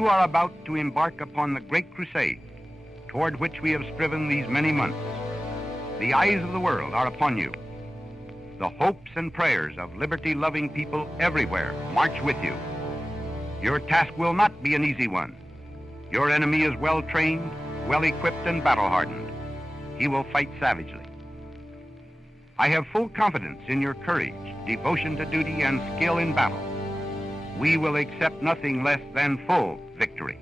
You are about to embark upon the great crusade toward which we have striven these many months. The eyes of the world are upon you. The hopes and prayers of liberty-loving people everywhere march with you. Your task will not be an easy one. Your enemy is well-trained, well-equipped, and battle-hardened. He will fight savagely. I have full confidence in your courage, devotion to duty, and skill in battle. We will accept nothing less than full victory.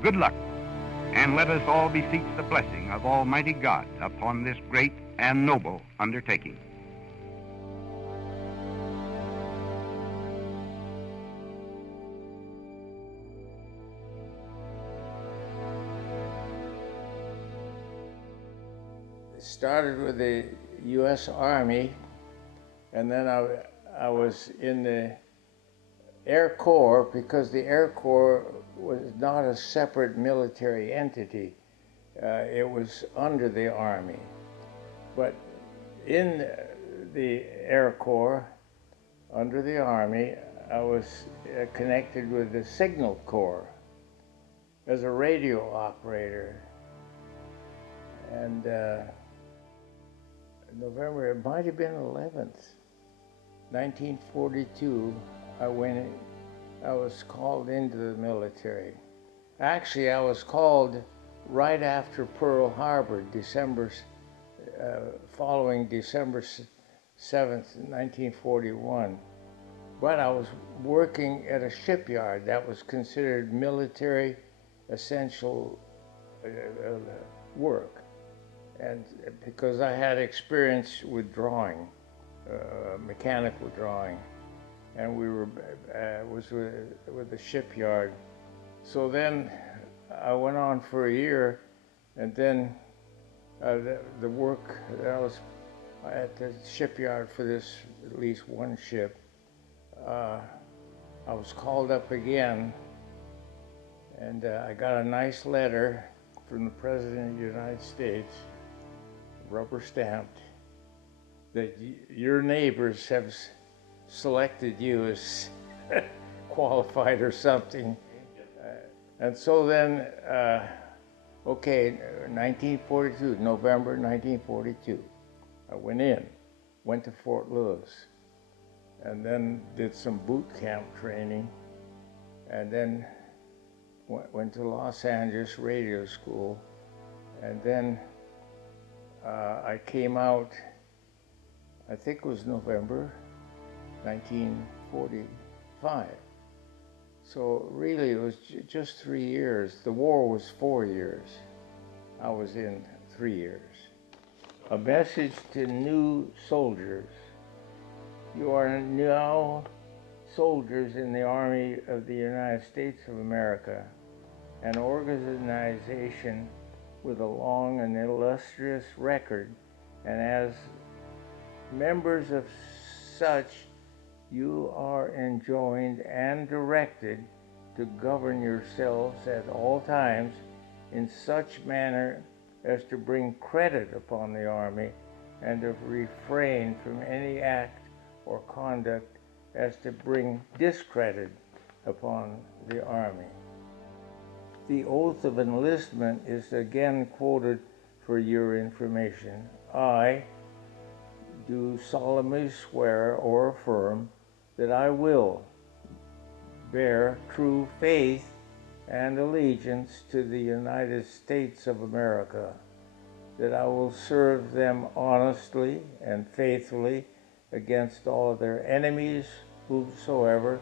Good luck, and let us all beseech the blessing of Almighty God upon this great and noble undertaking. It started with the U.S. Army, and then I was in the Air Corps, because the Air Corps was not a separate military entity. It was under the Army. But in the Air Corps, under the Army, I was connected with the Signal Corps as a radio operator. And November, it might have been 11th, 1942, I was called into the military. Actually, I was called right after Pearl Harbor, following December 7th, 1941. But I was working at a shipyard that was considered military essential work. And because I had experience with drawing, mechanical drawing, and we were was with the shipyard. So then I went on for a year, and then the work that I was at the shipyard for this, at least one ship, I was called up again, and I got a nice letter from the President of the United States, rubber stamped, that your neighbors have selected you as qualified or something. And so then, okay, 1942, November 1942, I went to Fort Lewis, and then did some boot camp training, and then went to Los Angeles radio school, and then I came out, I think it was November 1945. So really it was just 3 years. The war was 4 years. I was in 3 years. A message to new soldiers. You are now soldiers in the Army of the United States of America, an organization with a long and illustrious record, and as members of such, you are enjoined and directed to govern yourselves at all times in such manner as to bring credit upon the Army, and to refrain from any act or conduct as to bring discredit upon the Army. The oath of enlistment is again quoted for your information. I do solemnly swear or affirm that I will bear true faith and allegiance to the United States of America, that I will serve them honestly and faithfully against all their enemies whomsoever,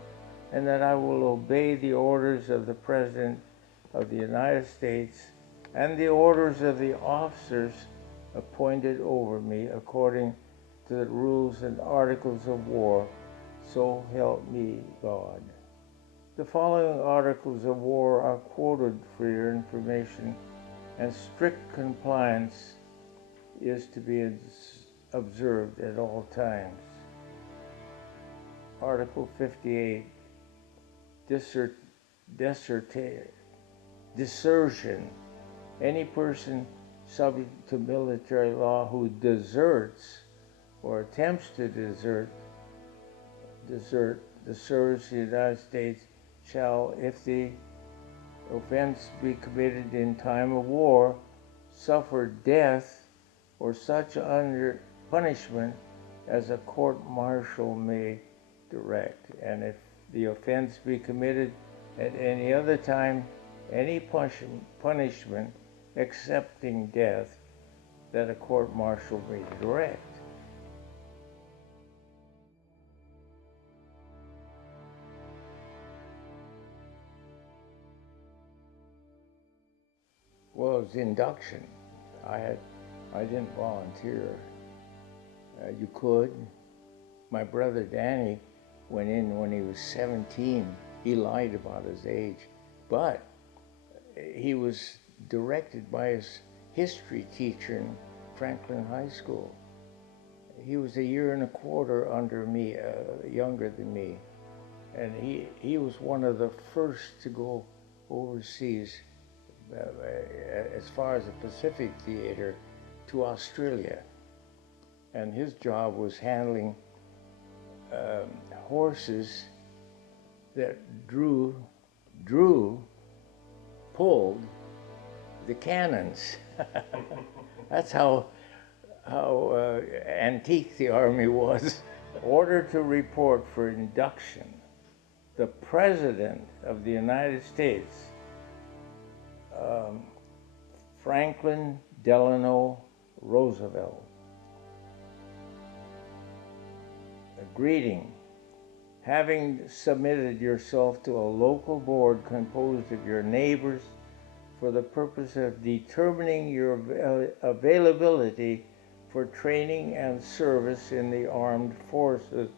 and that I will obey the orders of the President of the United States and the orders of the officers appointed over me according to the rules and articles of war, so help me God. The following articles of war are quoted for your information, and strict compliance is to be observed at all times. Article 58, desertion. Any person subject to military law who deserts or attempts to desert the service of the United States shall, if the offense be committed in time of war, suffer death or such under punishment as a court-martial may direct. And if the offense be committed at any other time, any punishment excepting death that a court-martial may direct. Well, it was induction. I didn't volunteer. You could. My brother Danny went in when he was 17. He lied about his age, but he was directed by his history teacher in Franklin High School. He was a year and a quarter under me, younger than me, and he was one of the first to go overseas, as far as the Pacific Theater, to Australia. And his job was handling horses that pulled the cannons. That's how antique the Army was. Order to report for induction. The President of the United States, Franklin Delano Roosevelt. A greeting. Having submitted yourself to a local board composed of your neighbors for the purpose of determining your availability for training and service in the armed forces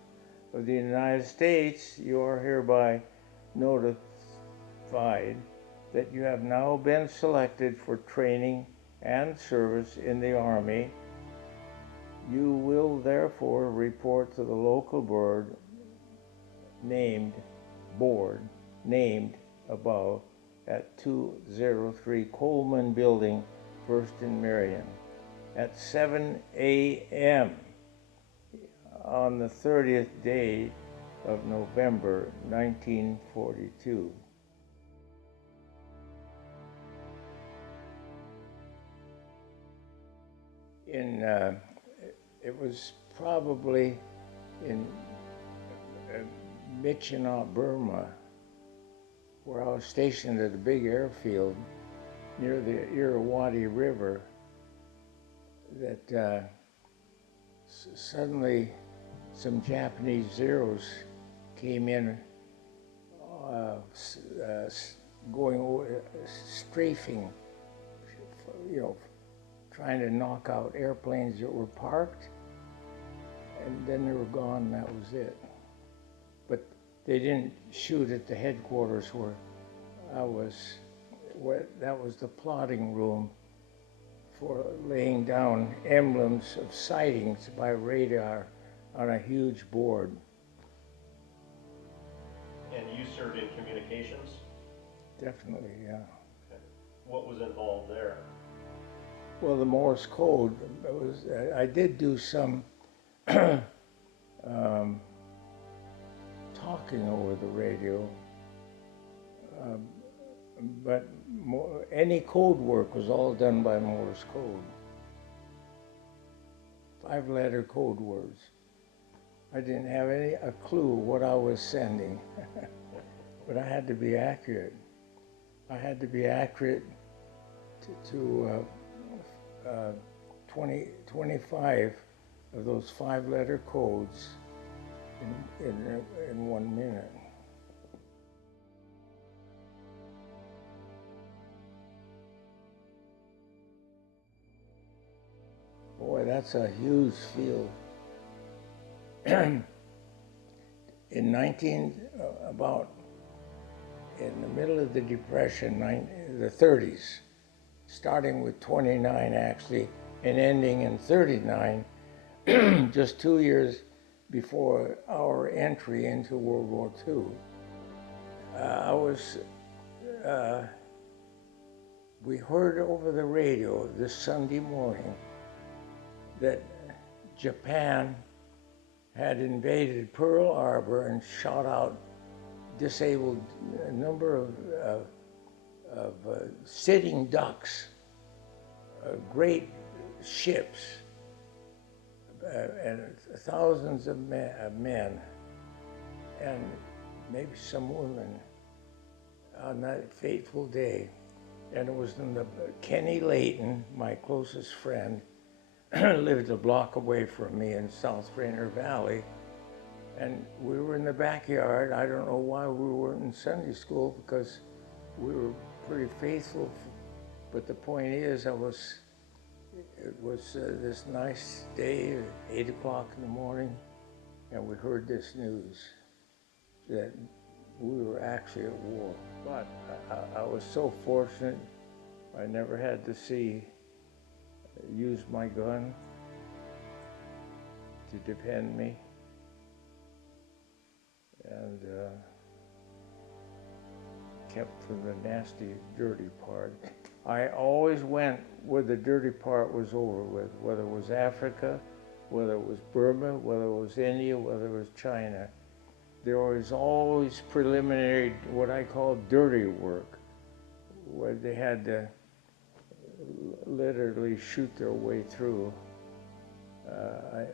of the United States, you are hereby notified that you have now been selected for training and service in the Army. You will therefore report to the local board named above at 203 Coleman Building, First and Marion, at 7 a.m. on the 30th day of November 1942. It was probably in Myitkyina, Burma, where I was stationed at a big airfield near the Irrawaddy River, that suddenly some Japanese Zeros came in, going over, strafing, trying to knock out airplanes that were parked, and then they were gone, and that was it. But they didn't shoot at the headquarters where I was. That was the plotting room for laying down emblems of sightings by radar on a huge board. And you served in communications? Definitely, yeah. Okay. What was involved there? Well, the Morse code was. I did do some talking over the radio, but any code work was all done by Morse code. 5-letter code words. I didn't have a clue what I was sending, but I had to be accurate. I had to be accurate to 25 of those 5-letter codes in 1 minute. Boy, that's a huge field. In the middle of the Depression, the 30s, starting with 29 actually, and ending in 39, just 2 years before our entry into World War II. We heard over the radio this Sunday morning that Japan had invaded Pearl Harbor and shot out, disabled a number of sitting ducks, great ships, and thousands of men, and maybe some women on that fateful day. And it was in the Kenny Layton, my closest friend, lived a block away from me in South Rainier Valley. And we were in the backyard. I don't know why we weren't in Sunday school, because we were pretty faithful. But the point is, it was this nice day, 8 o'clock in the morning, and we heard this news that we were actually at war. But I was so fortunate. I never had to use my gun to defend me. And kept from the nasty, dirty part. I always went where the dirty part was over with, whether it was Africa, whether it was Burma, whether it was India, whether it was China. There was always preliminary, what I call dirty work, where they had to literally shoot their way through. I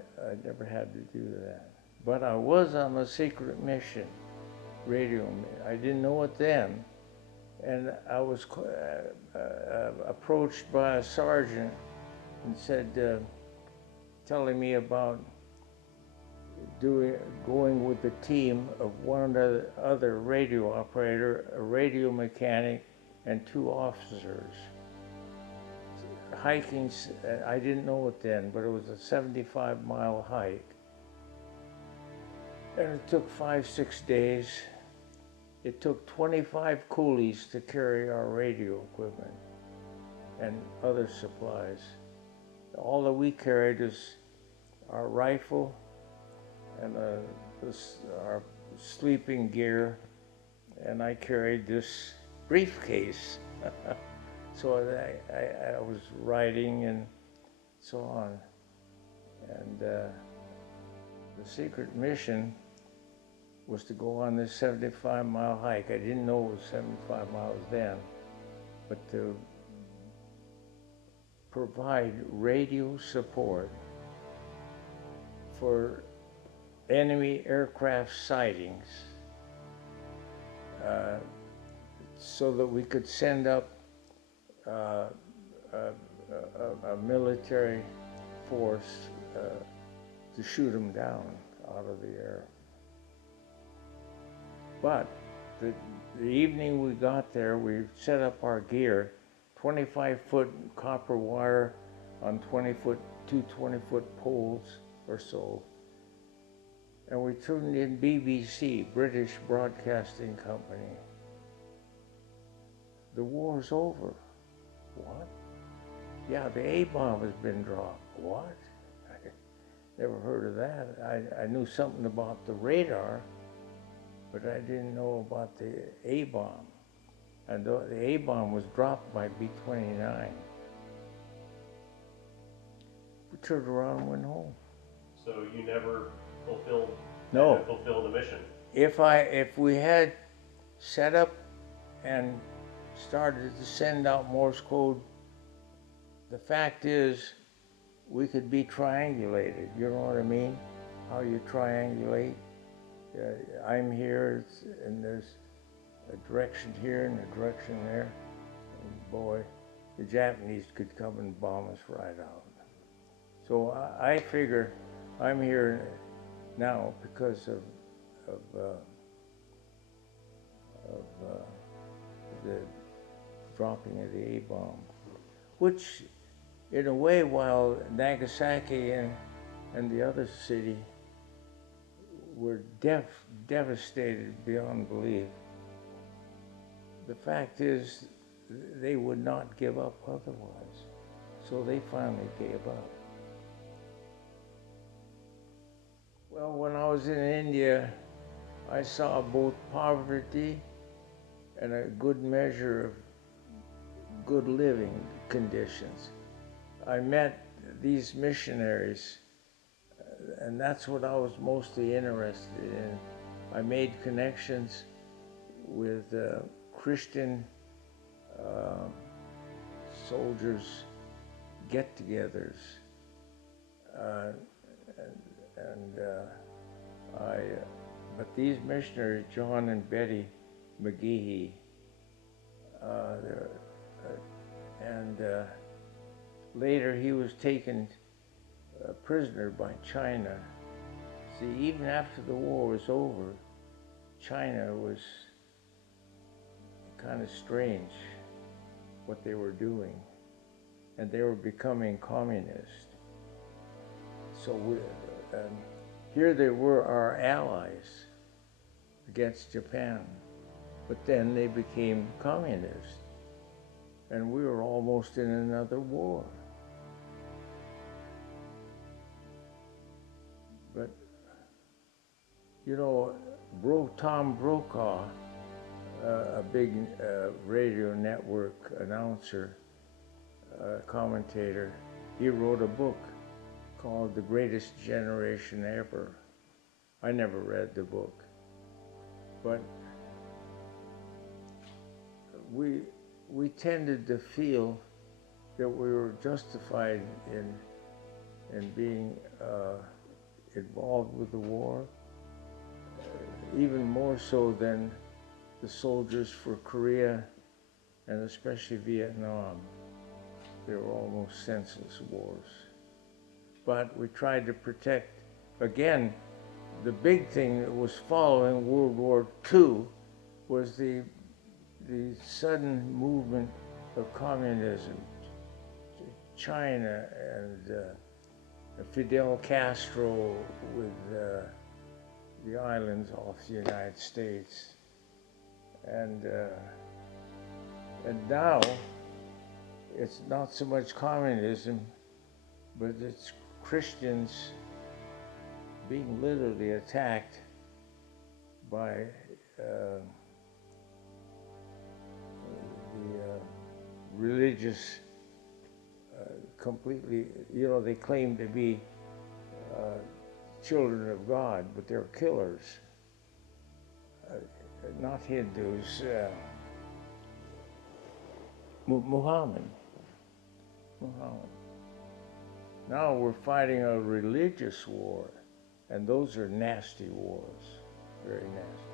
never had to do that. But I was on a secret mission, radio. I didn't know it then. And I was approached by a sergeant and said, telling me about going with the team of one other radio operator, a radio mechanic, and 2 officers. Hiking, I didn't know it then, but it was a 75-mile hike. And it took 5-6 days. It took 25 coolies to carry our radio equipment and other supplies. All that we carried was our rifle and our sleeping gear, and I carried this briefcase. So I was riding and so on. And the secret mission was to go on this 75-mile hike. I didn't know it was 75 miles then, but to provide radio support for enemy aircraft sightings, so that we could send up a military force to shoot them down out of the air. But the evening we got there, we set up our gear, 25-foot copper wire on 2 20-foot poles or so. And we tuned in BBC, British Broadcasting Company. The war's over. What? Yeah, the A-bomb has been dropped. What? I never heard of that. I knew something about the radar, but I didn't know about the A-bomb. And the A-bomb was dropped by B-29. We turned around and went home. So you never fulfilled the mission? If we had set up and started to send out Morse code, the fact is we could be triangulated. You know what I mean? How you triangulate. I'm here, and there's a direction here and a direction there. And boy, the Japanese could come and bomb us right out. So I figure I'm here now because of the dropping of the A-bomb, which in a way, while Nagasaki and the other city were devastated beyond belief, the fact is they would not give up otherwise. So they finally gave up. Well, when I was in India, I saw both poverty and a good measure of good living conditions. I met these missionaries, and that's what I was mostly interested in. I made connections with Christian soldiers get-togethers, but these missionaries, John and Betty McGehee, later he was taken prisoner by China. See, even after the war was over, China was kind of strange what they were doing, and they were becoming communist. So here they were, our allies against Japan, but then they became communist, and we were almost in another war. But, you know, Tom Brokaw, a big radio network announcer, commentator, he wrote a book called The Greatest Generation Ever. I never read the book, but we tended to feel that we were justified in being involved with the war, even more so than the soldiers for Korea and especially Vietnam. They were almost senseless wars. But we tried to protect, again, the big thing that was following World War II was the sudden movement of communism. China and Fidel Castro with the islands off the United States. And now it's not so much communism, but it's Christians being literally attacked by the religious, completely, you know, they claim to be children of God, but they're killers. Not Hindus, Muhammad. Now we're fighting a religious war, and those are nasty wars, very nasty.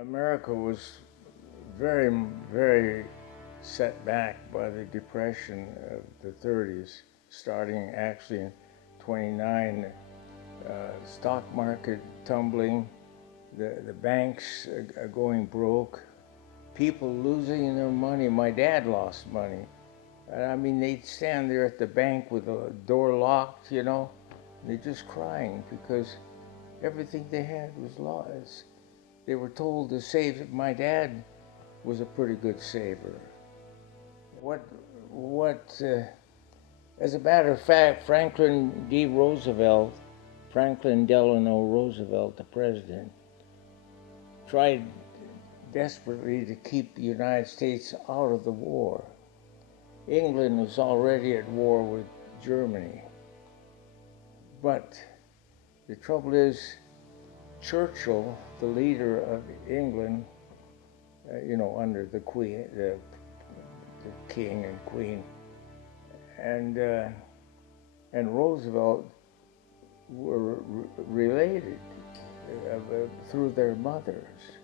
America was very, very set back by the Depression of the 30s, starting actually in 29, stock market tumbling, the banks are going broke, people losing their money. My dad lost money. I mean, they'd stand there at the bank with the door locked, you know, and they're just crying because everything they had was lost. They were told to save it. My dad was a pretty good saver. As a matter of fact, Franklin Delano Roosevelt, the president, tried desperately to keep the United States out of the war. England was already at war with Germany. But the trouble is, Churchill, the leader of England, you know, under the Queen, the King and Queen, and Roosevelt were related through their mothers.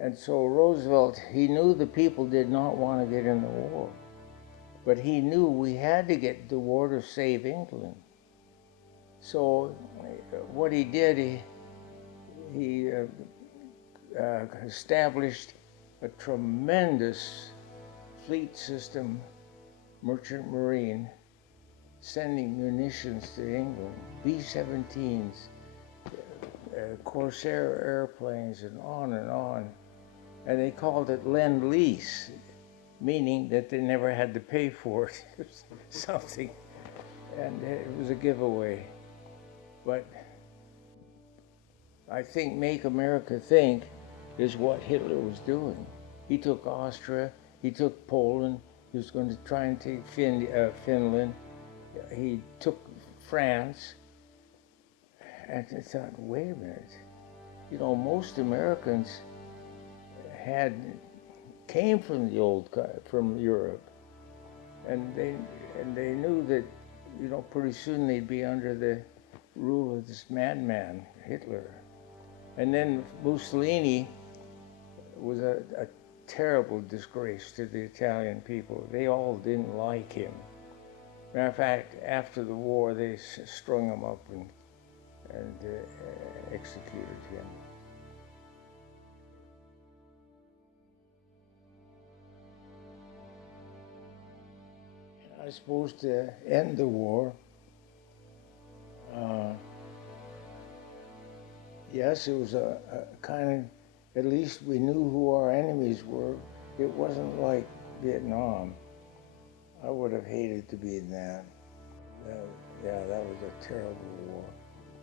And so Roosevelt, he knew the people did not want to get in the war, but he knew we had to get the war to save England. So what he did, he established a tremendous fleet system, merchant marine, sending munitions to England, B-17s, Corsair airplanes, and on and on. And they called it Lend-Lease, meaning that they never had to pay for it. It was something, and it was a giveaway. But I think Make America Think is what Hitler was doing. He took Austria, he took Poland, he was going to try and take Finland, he took France, and I thought, wait a minute, you know, most Americans came from from Europe, and they knew that, you know, pretty soon they'd be under the rule of this madman, Hitler. And then Mussolini was a terrible disgrace to the Italian people. They all didn't like him. Matter of fact, after the war, they strung him up and executed him. I was supposed to end the war. Yes, it was a kind of, at least we knew who our enemies were. It wasn't like Vietnam. I would have hated to be in that. Yeah, that was a terrible war.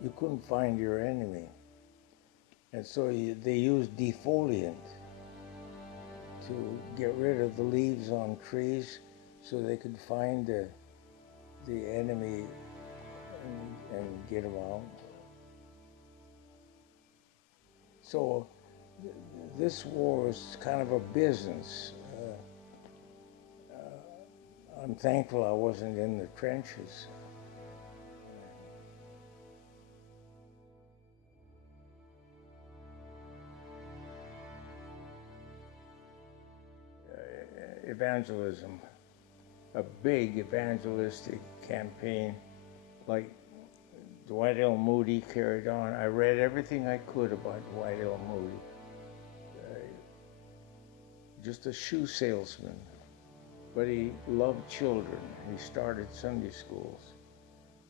You couldn't find your enemy. And so they used defoliant to get rid of the leaves on trees so they could find the enemy and get them out. So this war was kind of a business. I'm thankful I wasn't in the trenches. Evangelism, a big evangelistic campaign like Dwight L. Moody carried on. I read everything I could about Dwight L. Moody. Just a shoe salesman, but he loved children. He started Sunday schools,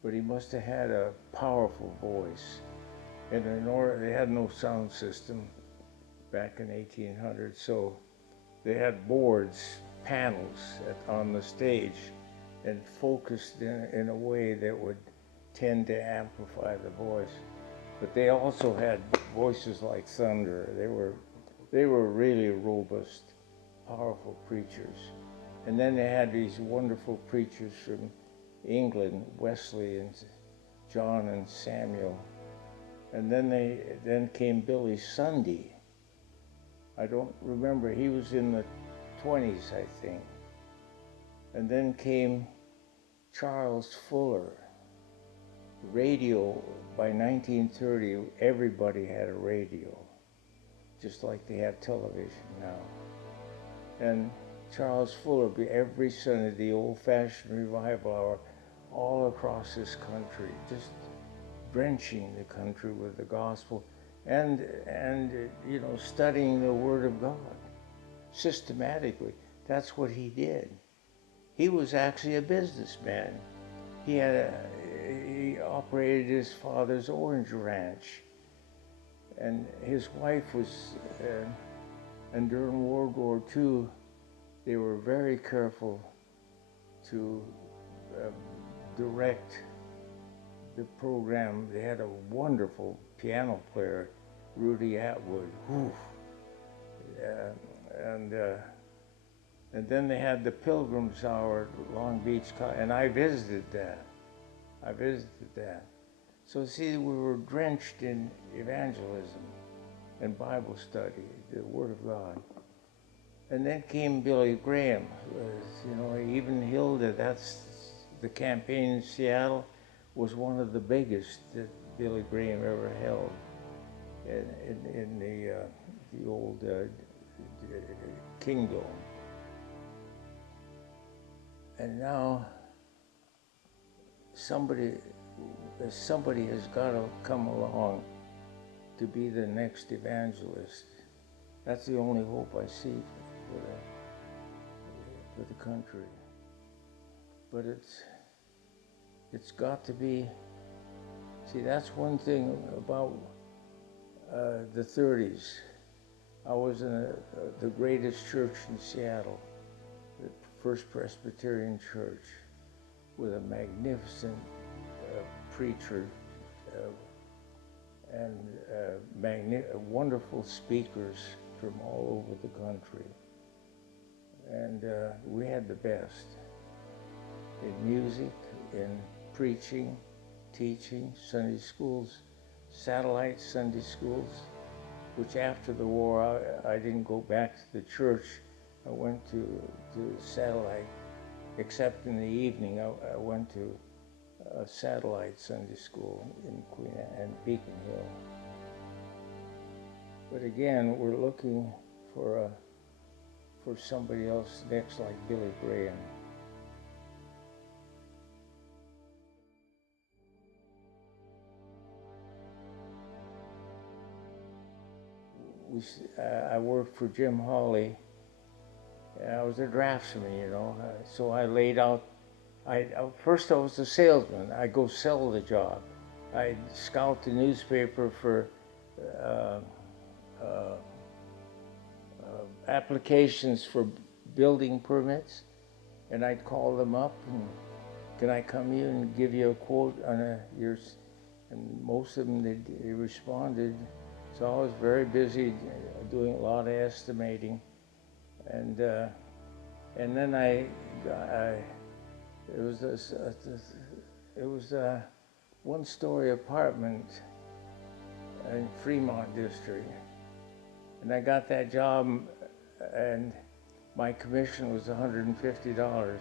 but he must have had a powerful voice. And in order, they had no sound system back in 1800, so they had boards, panels on the stage, and focused in a way that would tend to amplify the voice. But they also had voices like thunder. They were really robust, powerful preachers. And then they had these wonderful preachers from England, Wesley and John and Samuel. And then came Billy Sunday. I don't remember, he was in the 20s, I think. And then came Charles Fuller. Radio, by 1930, everybody had a radio, just like they have television now. And Charles Fuller, every Sunday, the old-fashioned revival hour, all across this country, just drenching the country with the gospel and you know, studying the Word of God systematically. That's what he did. He was actually a businessman. He operated his father's orange ranch, and his wife was, and during World War II, they were very careful to direct the program. They had a wonderful piano player, Rudy Atwood. And then they had the Pilgrim's Hour at Long Beach, and I visited that. So see, we were drenched in evangelism and Bible study, the Word of God. And then came Billy Graham. You know, even Hilda, that's the campaign in Seattle, was one of the biggest that Billy Graham ever held in the old Kingdom. And now somebody has got to come along to be the next evangelist. That's the only hope I see for the country. But it's got to be. See, that's one thing about the 30s. I was in the greatest church in Seattle, the First Presbyterian Church, with a magnificent preacher and wonderful speakers from all over the country. And we had the best in music, in preaching, teaching, Sunday schools, satellite Sunday schools, which after the war I didn't go back to the church. I went to satellite, except in the evening I went to a satellite Sunday school in Queen and Beacon Hill. But again, we're looking for somebody else next, like Billy Graham. I worked for Jim Hawley. I was a draftsman, you know, so I laid out. First I was a salesman. I'd go sell the job. I'd scout the newspaper for applications for building permits, and I'd call them up and, can I come in and give you a quote on yours? And most of them, they responded. So I was very busy doing a lot of estimating, and then it was a one-story apartment in Fremont District, and I got that job, and my commission was $150,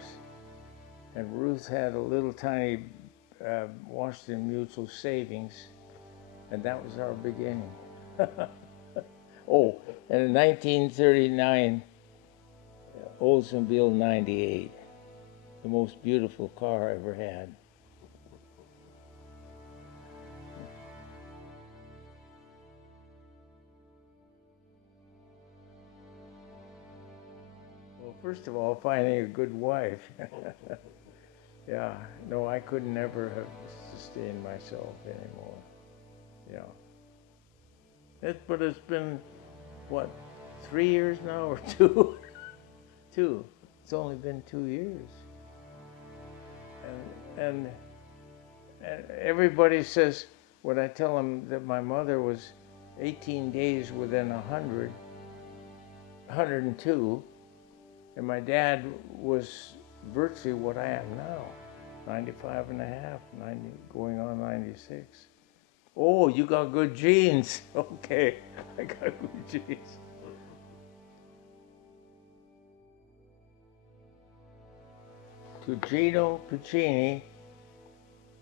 and Ruth had a little tiny Washington Mutual savings, and that was our beginning. Oh, and in 1939, Oldsmobile 98, the most beautiful car I ever had. Well, first of all, finding a good wife. Yeah, no, I could never have sustained myself anymore. Yeah. But it's been, what, 3 years now, or two? Two. It's only been 2 years. And everybody says, when I tell them that my mother was 18 days within 100, 102, and my dad was virtually what I am now, 95 and a half, 90, going on 96. Oh, you got good genes. Okay, I got good genes. To Gino Picini,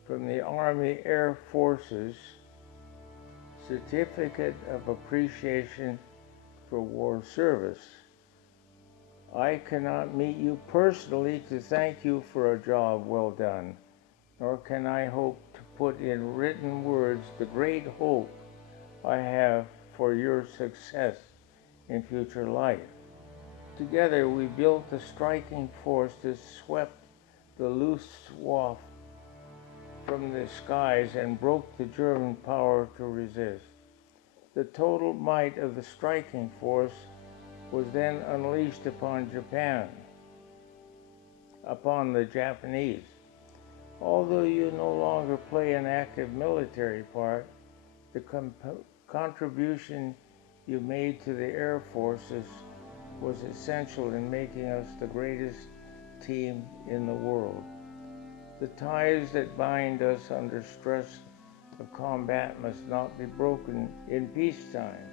from the Army Air Forces, Certificate of Appreciation for War Service. I cannot meet you personally to thank you for a job well done, nor can I hope to put in written words the great hope I have for your success in future life. Together we built a striking force that swept the Luftwaffe from the skies and broke the German power to resist. The total might of the striking force was then unleashed upon Japan, upon the Japanese. Although you no longer play an active military part, the contribution you made to the Air Forces was essential in making us the greatest team in the world. The ties that bind us under stress of combat must not be broken in peacetime.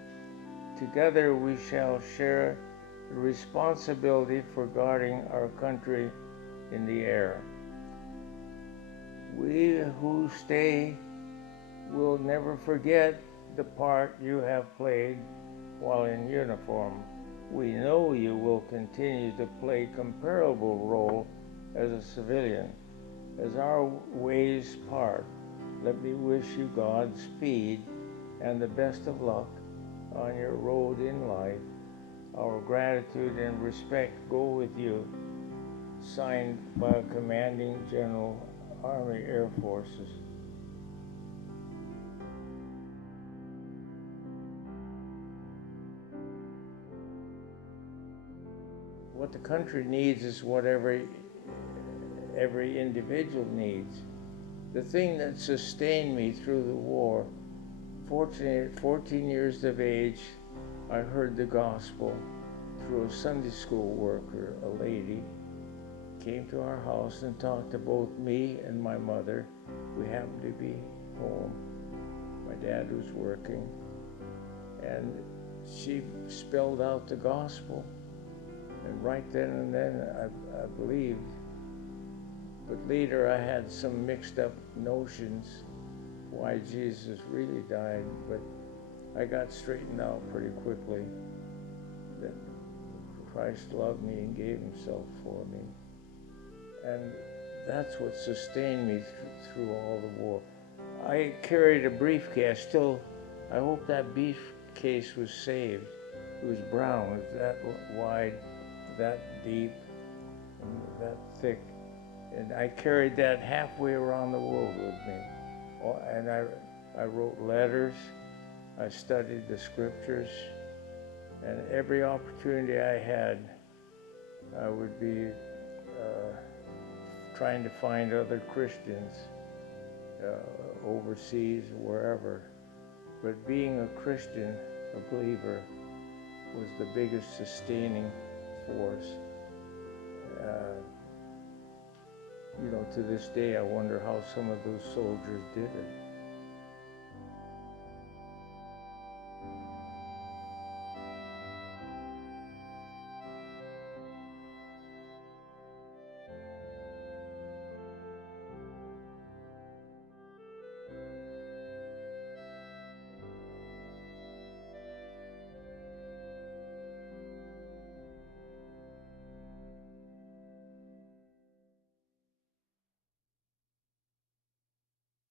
Together we shall share the responsibility for guarding our country in the air. We who stay will never forget the part you have played while in uniform. We know you will continue to play a comparable role as a civilian. As our ways part, let me wish you Godspeed and the best of luck on your road in life. Our gratitude and respect go with you. Signed by a Commanding General, Army Air Forces. What the country needs is what every individual needs. The thing that sustained me through the war, fortunately at 14 years of age, I heard the gospel through a Sunday school worker, a lady, came to our house and talked to both me and my mother. We happened to be home. My dad was working. And she spelled out the gospel. And right then and then I believed. But later I had some mixed up notions why Jesus really died. But I got straightened out pretty quickly that Christ loved me and gave himself for me. And that's what sustained me through all the war. I carried a briefcase. Still, I hope that briefcase was saved. It was brown, it was that wide, that deep, and that thick. And I carried that halfway around the world with me. And I wrote letters. I studied the scriptures. And every opportunity I had, I would be trying to find other Christians overseas, wherever. But being a Christian, a believer, was the biggest sustaining force. You know, to this day, I wonder how some of those soldiers did it.